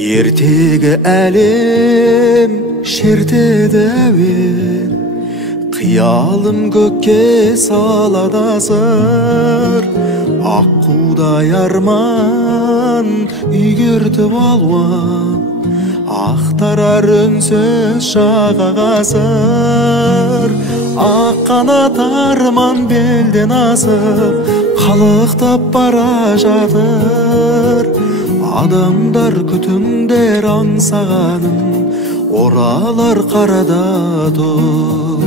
Ертегі әлем шертеді әуен, қиялым көкке салады азыр. Аққудай арман үйгертіп алуам, ақтарар үнсіз шаға ғасыр. Ақ қанат арман белден асып, қалықтап бара жатыр. Адамдар күтімдер аңсағаным, оралар қарада тұр.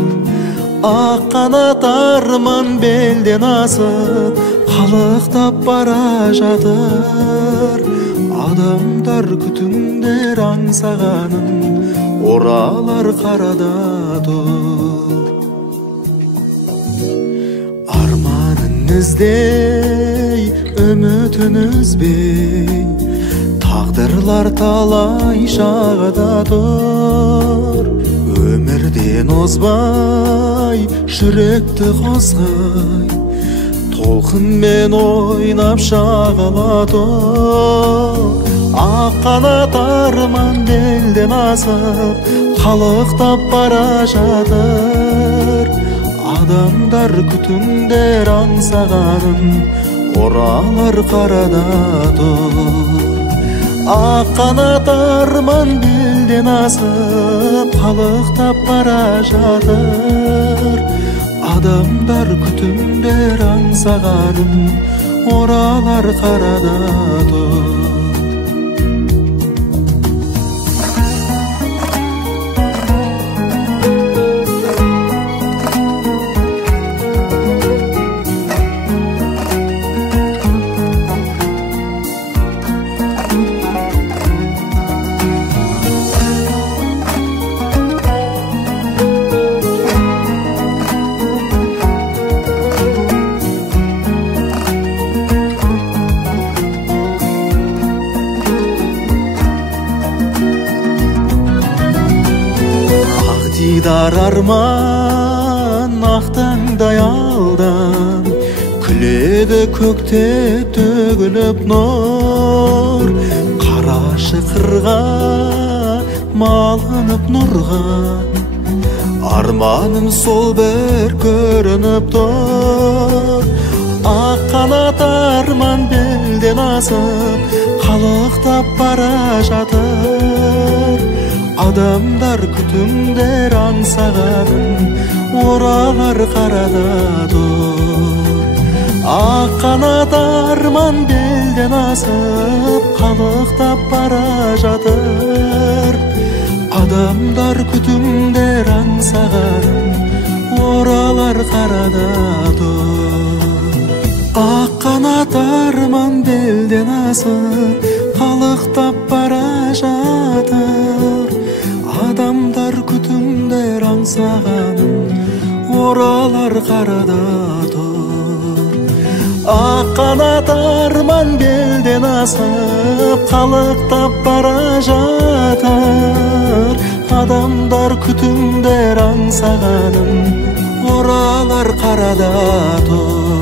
Ақ қанат арман белден асып, қалықтап бара жатыр. Адамдар күтімдер аңсағаным, оралар қарада тұр. Арманын іздей, үмітін үзбей, тағдырлар талай шағада тұр. Өмірден озбай, жүректі қозғай, толқынмен ойнап шағала тұр. Ақ қанат арман белден асып, қалықтап бара жатыр. Адамдар күтімдер аңсағаным, оралар қарада тұр. Ақ қанат арман белден асып, қалықтап бара жатыр. Адамдар күтімдер аңсағаным, оралар қарада тұр. Дидар арман ақтаңдай алдан, күледі көкте төгіліп нұр. Қарашы қырға малынып нұрға, арманым сол бір көрініп тұр. Ақ қанат арман белден асып, қалықтап бара жатыр. Адамдар күтімдер аңсағаным, оралар қарада тұр. Ақ қанат арман белден асып, қалықтап бара жатыр. Адамдар күтімдер аңсағаным, оралар қарада тұр. Ақ қанат арман белден асып, қалықтап бара жатыр. Адамдар күтімдер аңсағаным, оралар қарада тұр. Ақ қанат арман белден асып, қалықтап бара жатыр. Адамдар күтімдер аңсағаным, оралар қарада тұр.